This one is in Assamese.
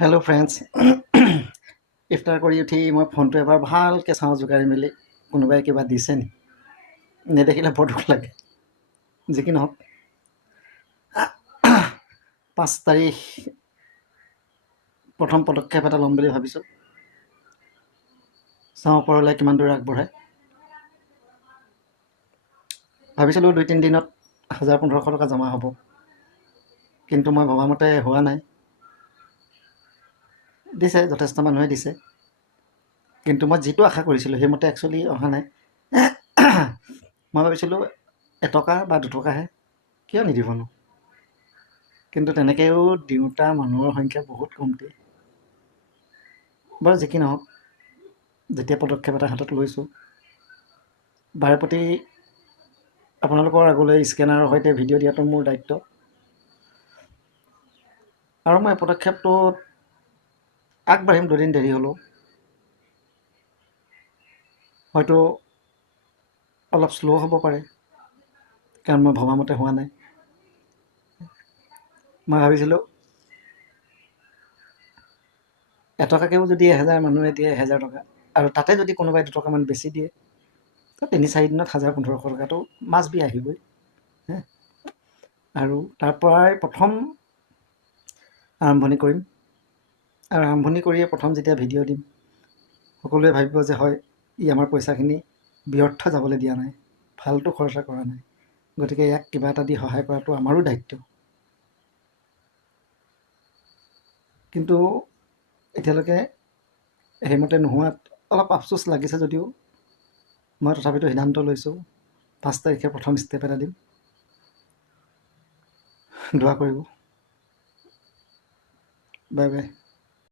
Hello' friends. ইফতাৰ কৰি উঠি মই ফোনটো এবাৰ ভালকৈ চাওঁ জোকাৰি মেলি কোনোবাই কিবা দিছে নি, নেদেখিলে বৰ দুখ লাগে। যি কি নহওক 5 তাৰিখ প্ৰথম পদক্ষেপ এটা ল'ম বুলি ভাবিছোঁ। চাওঁ ওপৰলৈ কিমান দূৰ আগবঢ়ায়। ভাবিছিলোঁ 2-3 দিনত 1000-1500 টকা জমা হ'ব, কিন্তু মই ভবামতে হোৱা নাই। দিছে, যথেষ্ট মানুহে দিছে, কিন্তু মই যিটো আশা কৰিছিলোঁ সেইমতে একচুৱেলি অহা নাই। মই ভাবিছিলোঁ 1 টকা বা 2 টকাহে, কিয় নিদিবনো। কিন্তু তেনেকৈও দিওঁতা মানুহৰ সংখ্যা বহুত কমটি। বাৰু যি কি নহওক, যেতিয়া পদক্ষেপ এটা হাতত লৈছোঁ, বাৰে প্ৰতি আপোনালোকৰ আগলৈ স্কেনাৰৰ সৈতে ভিডিঅ' দিয়াটো মোৰ দায়িত্ব। আৰু মই এই পদক্ষেপটোত আগবাঢ়িম 2 দিন দেৰি হ'লেও। হয়তো অলপ শ্ল' হ'ব পাৰে, কাৰণ মই ভবামতে হোৱা নাই। মই ভাবিছিলোঁ 1 টকাকৈও যদি 1000 মানুহে দিয়ে 1000 টকা, আৰু তাতে যদি কোনোবাই 2 টকামান বেছি দিয়ে, তো 3-4 দিনত 1000-1500 টকাটো মাছ বি আহিবই। আৰু তাৰ পৰাই প্ৰথম আৰম্ভণি কৰিম। আৰু আৰম্ভণি কৰিয়ে প্ৰথম যেতিয়া ভিডিঅ' দিম, সকলোৱে ভাবিব যে হয়, ই আমাৰ পইচাখিনি ব্যৰ্থ যাবলৈ দিয়া নাই, ফাল্টু খৰচা কৰা নাই। গতিকে ইয়াক কিবা এটা দি সহায় কৰাটো আমাৰো দায়িত্ব। কিন্তু এতিয়ালৈকে সেইমতে নোহোৱাত অলপ আফচোচ লাগিছে যদিও মই তথাপিতো সিদ্ধান্ত লৈছোঁ 5 তাৰিখে প্ৰথম ষ্টেপ এটা দিম। দোৱা কৰিব। Bye bye.